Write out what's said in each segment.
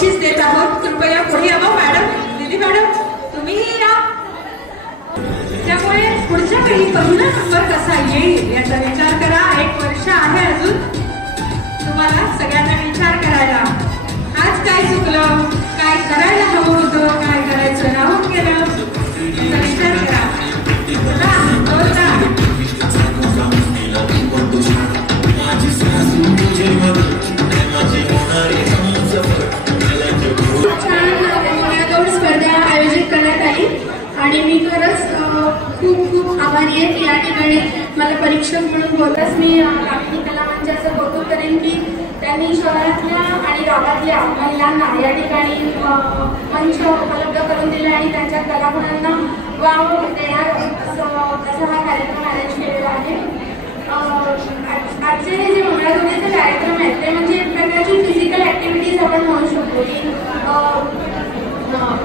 बक्षीस देत आहोत। कृपया पुढे यावं मॅडम, दीदी मॅडम तुम्हीही या। त्यामुळे पुढच्या काही पहिला नंबर कसा येईल याचा विचार करा। 1 वर्ष आहे अजून तुम्हाला सगळ्यांना विचार करायला। आज काय चुकलं, काय करायला हवं होतं, काय करायचं राहून गेलं याचा विचार करा। स्पर्धा आयोजित करण्यात आली आणि मी खरंच खूप खूप आभारी आहे की या ठिकाणी मला परीक्षक म्हणून बोलताच मी लाखनी कला मंचाचं कौतुक करेन की त्यांनी शहरातल्या आणि गावातल्या महिलांना या ठिकाणी मंच उपलब्ध करून दिले आणि त्यांच्या कलागुणांना वाव देणार असा हा कार्यक्रम अरेंज केलेला आहे। आजचे हे जे मंगळागौरीचे कार्यक्रम आहेत ते म्हणजे एक प्रकारची फिजिकल ऍक्टिव्हिटीज आपण म्हणू शकतो की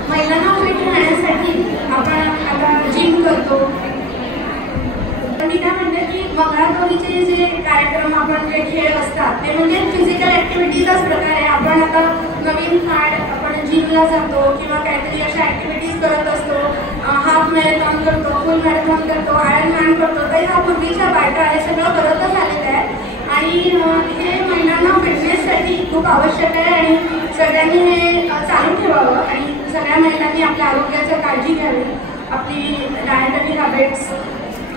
महिलांना फिट राहण्यासाठी आपण आता जिम करतो। मी काय म्हणते की मंगळागौरीचे जे कार्यक्रम आपण जे खेळ असतात ते म्हणजे फिजिकल ऍक्टिव्हिटीचाच प्रकार आहे। आपण आता नवीन फॅड आपण जिमला जातो किंवा काहीतरी अशा ऍक्टिव्हिटीज करत असतो, हाफ मॅरेथॉन करतो, फुल मॅरेथॉन करतो, आयर्न मॅन करतो, तर ह्या पूर्वीच्या बायका हे सगळं करतच आलेलं आहे आणि हे महिलांना फिटनेससाठी खूप आवश्यक आहे आणि सगळ्यांनी हे चालू ठेवावं आणि सगळ्या महिलांनी आपल्या आरोग्याची काळजी घ्यावी, आपली डायटरी हॅबिट्स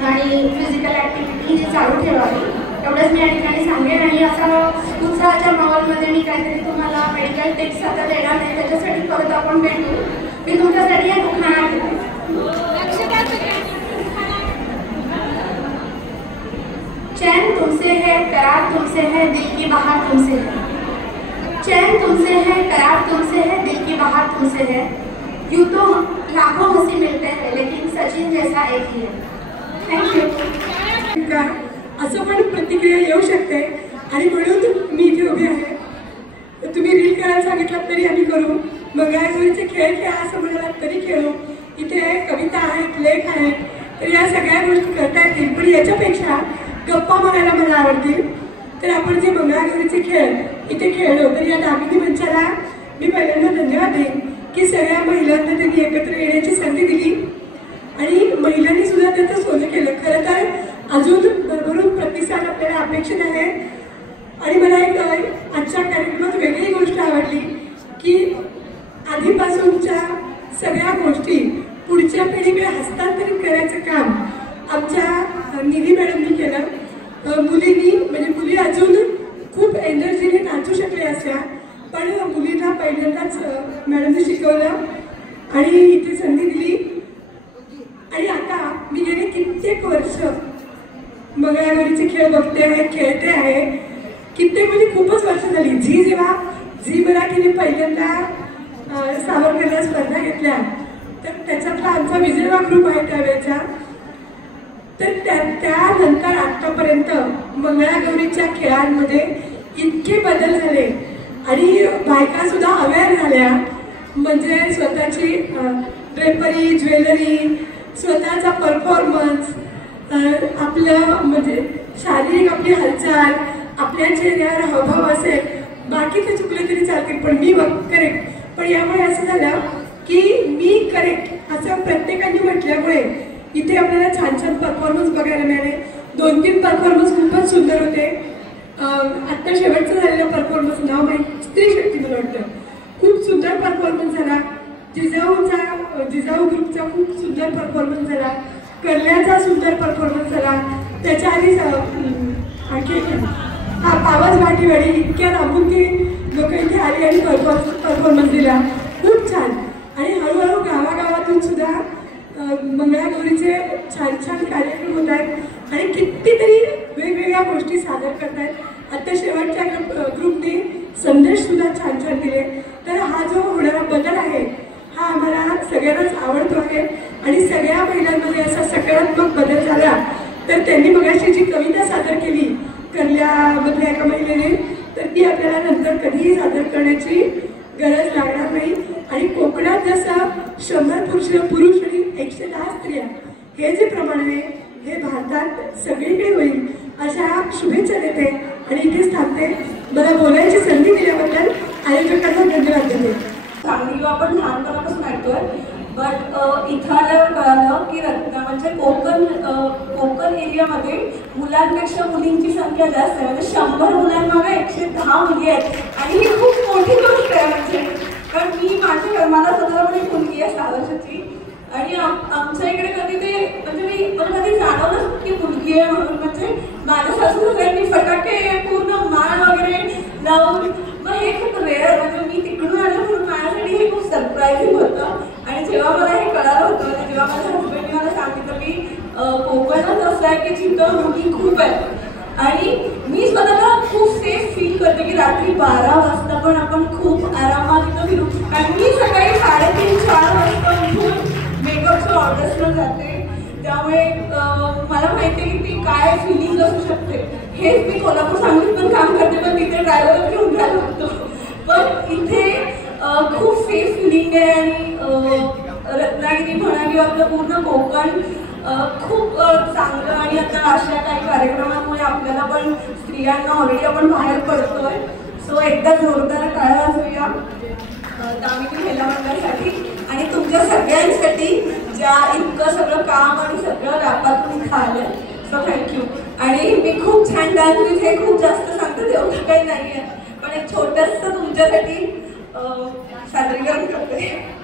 आणि फिजिकल ऍक्टिव्हिटी हे चालू ठेवावी एवढंच मी या ठिकाणी सांगेन। आणि असं उत्साहाच्या माहोलमध्ये मी काहीतरी तुम्हाला मेडिकल टिप्स आता देणार नाही, त्याच्यासाठी परत आपण भेटू। मी तुमच्यासाठी एक उखाणा केला, चैन तुमसे है करार तुमसे है दिल की बहार तुमसे है, चैन तुमसे है करार तुमसे है दिल की बहार तुमसे है, यूं तो लाखों हंसी मिलते हैं लेकिन सचिन जैसा एक ही है। थँक्यू। असं पण प्रतिक्रिया येऊ शकते आणि म्हणून मी इथे उभी आहे। तुम्ही रील खेळायला सांगितलं तरी आम्ही करू, मंगळागौरीचे खेळ खेळा असं म्हणालात तरी खेळू, इथे कविता आहेत, लेख आहेत, तर या सगळ्या गोष्टी करता येतील। पण याच्यापेक्षा गप्पा मारायला मला आवडतील। तर आपण जे मंगळागौरीचे खेळ इथे खेळलो तर या दामिनी मंचाला मी पहिल्यांदा धन्यवाद देईन की सगळ्या महिलांना त्यांनी एकत्र येण्याची संधी दिली आणि महिलांनी सुद्धा त्याचं सोनं केलं। खरं तर अजून भरभरून प्रतिसाद आपल्याला अपेक्षित आहे आणि मला एक आजच्या कार्यक्रमात वेगळी गोष्ट आवडली की आधीपासूनच्या सगळ्या गोष्टी पुढच्या पिढीकडे हस्तांतरित करायचं काम आमच्या निधी मॅडमनी केलं। मुलींनी म्हणजे मुली अजून खूप एनर्जीने नाचू शकल्या असल्या पण मुलींना पहिल्यांदाच मॅडमने शिकवलं आणि इथे संधी दिली आणि आता मी गेले कित्येक वर्ष मंगळागौरीचे खेळ बघते आहे, खेळते आहे। कित्येक म्हणजे खूपच वर्ष झाली। जेव्हा झी मराठीने पहिल्यांदा सावरकरला स्पर्धा घेतल्या तर त्याच्यातला आमचा विजयवा ग्रुप आहे त्यावेळेचा, तर त्यानंतर आतापर्यंत मंगळागौरीच्या खेळांमध्ये इतके बदल झाले आणि बायका सुद्धा अवेअर झाल्या, म्हणजे स्वतःची ड्रेपरी, ज्वेलरी, स्वतःचा परफॉर्मन्स, आपलं म्हणजे शारीरिक आपली हालचाल, आपल्या चेहऱ्यावर हावभाव असेल, बाकीचे चुकले तरी चालतील पण मी करेक्ट। पण यामुळे असं झालं की मी करेक्ट असं प्रत्येकाने म्हटल्यामुळे इथे आपल्याला छान छान परफॉर्मन्स बघायला मिळाले। 2-3 परफॉर्मन्स खूपच सुंदर होते। आत्ता शेवटचा झालेला परफॉर्मन्स नाव माहीत स्त्री शक्ती मला वाटतं, खूप सुंदर परफॉर्मन्स झाला। जिजाऊ ग्रुपचा खूप सुंदर परफॉर्मन्स झाला, कर्ल्याचा सुंदर परफॉर्मन्स झाला, त्याच्या आधी आणखी हा पावस भाटीवाडी इतक्या लांबून ती लोक इथे आली आणि परफॉर्मन्स दिला, खूप छान। आणि हळूहळू गावागावातून सुद्धा मंगळागौरीचे छान छान कार्यक्रम होत आहेत आणि कितीतरी वेगवेगळ्या गोष्टी सादर करत आहेत। आता शेवटच्या ग्रुपने संदेश सुद्धा छान छान दिले। तर हा जो होणारा बदल आहे हा आम्हाला सगळ्यांनाच आवडतो आहे आणि सगळ्या महिलांमध्ये असा सकारात्मक बदल झाला। तर त्यांनी मगाशी जी कविता सादर केली कर्ल्यामधल्या एका महिलेने, तर ती आपल्याला नंतर कधीही सादर करण्याची गरज लागणार नाही। आणि कोकणात जसं 100 पुरुष आणि 110 स्त्रिया हे जे प्रमाण आहे हे भारतात सगळीकडे होईल अशा शुभेच्छा देते आणि इथेच थांबते। मला बोलायची संधी दिल्याबद्दल आयोजकांना धन्यवाद देते. सांगली आपण लहानपणापासून ऐकतोय, बट इथं आल्यावर कळालं की म्हणजे कोकण एरियामध्ये मुलांपेक्षा मुलींची संख्या जास्त आहे. म्हणजे 100 मुलांमागे 110 मुली आहेत आणि ही खूप मोठी गोष्ट आहे. म्हणजे कारण मला स्वतःला पण एक मुलगी आहे 6 वर्षाची आणि आमच्या इकडे कधी ते म्हणजे मला कधी जाणवलंच की मुलगी आहे म्हणून. म्हणजे माझ्या सासूसाहेबांनी फटाके पूर्ण माळ वगैरे लावून, मग हे खूप रेअर, म्हणजे मी तिकडून आलं म्हणून माझ्यासाठी हे खूप सरप्रायझिंग होतं. आणि जेव्हा मला हे कळालं होतं, जेव्हा माझ्या हसबंडने मला सांगितलं की कोकणच असं आहे की जिथं मुली खूप आहेत आणि मी स्वतःला खूप सेफ फील करते की रात्री 12 वाजता पण आपण खूप आरामात इथं फिरू. आणि मी सकाळी 3:30-4 वाजता उठून मेकअपच्या ऑर्डर्सला जाते, त्यामुळे मला माहिती आहे की ती काय फिलिंग असू शकते. हेच मी कोल्हापूर सांगलीत पण काम करते, पण तिथे ड्रायव्हर घेऊन जायला होतो. पण इथे खूप सेफ फिलिंग आहे आणि रत्नागिरी म्हणा किंवा आपलं पूर्ण कोकण खूप चांगलं. आणि आता अशा काही कार्यक्रमांमुळे आपल्याला पण स्त्रियांना ऑलरेडी आपण बाहेर पडतोय. सो एकदा जोरदार टाळ्या वाजवूया दामिनी महिला मंडळासाठी आणि तुमच्या सगळ्यांसाठी ज्या इतकं सगळं काम आणि सगळं व्यापातून इथं आलं. So thank you. आणि मी खूप छान डान्स, मी हे खूप जास्त सांगते तेवढं काही नाही आहे, पण एक छोटंसं तुमच्यासाठी सादरीकरण करते.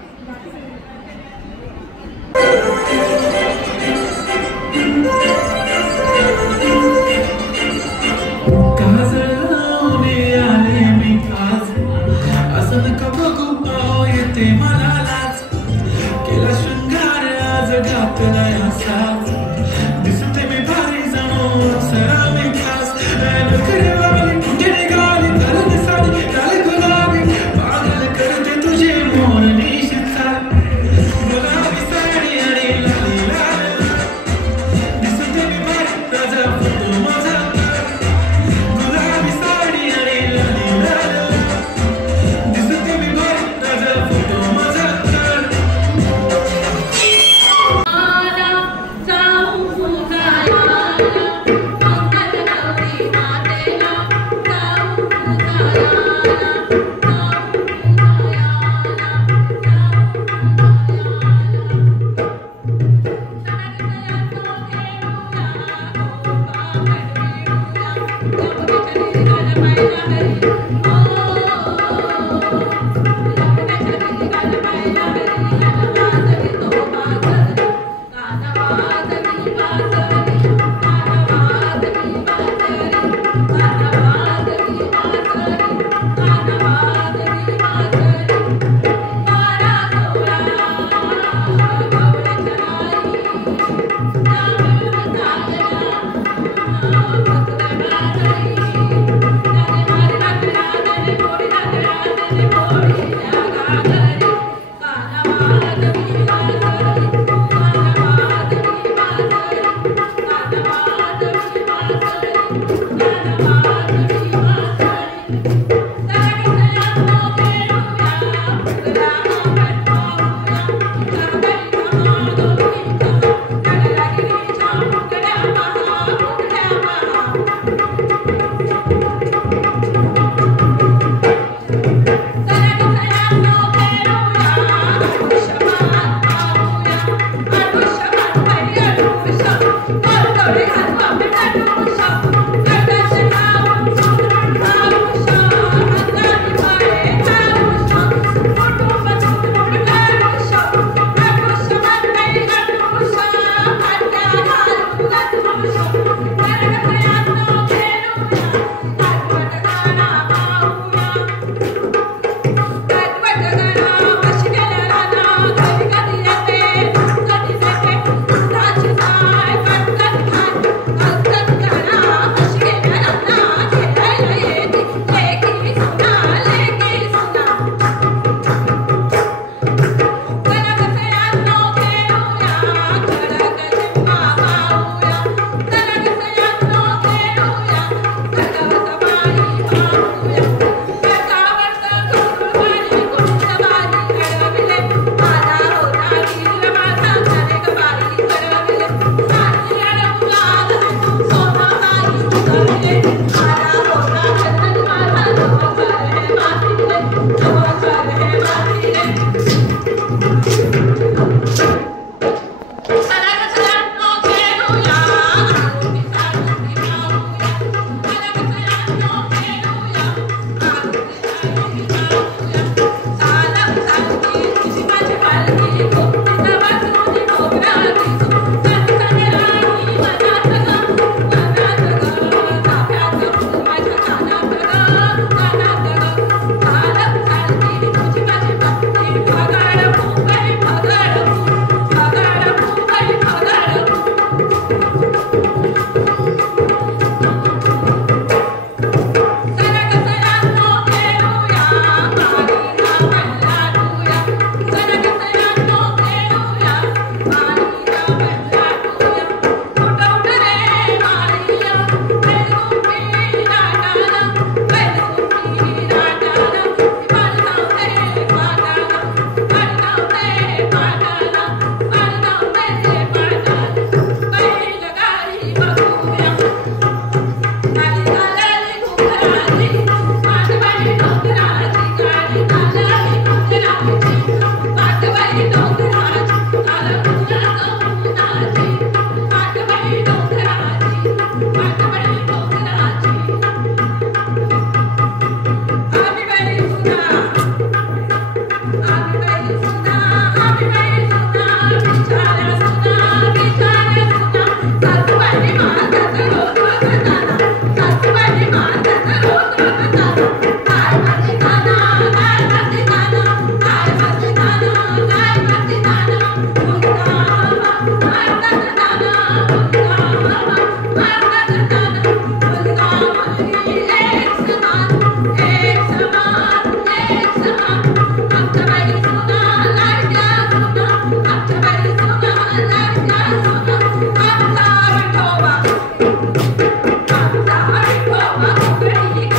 Thank you.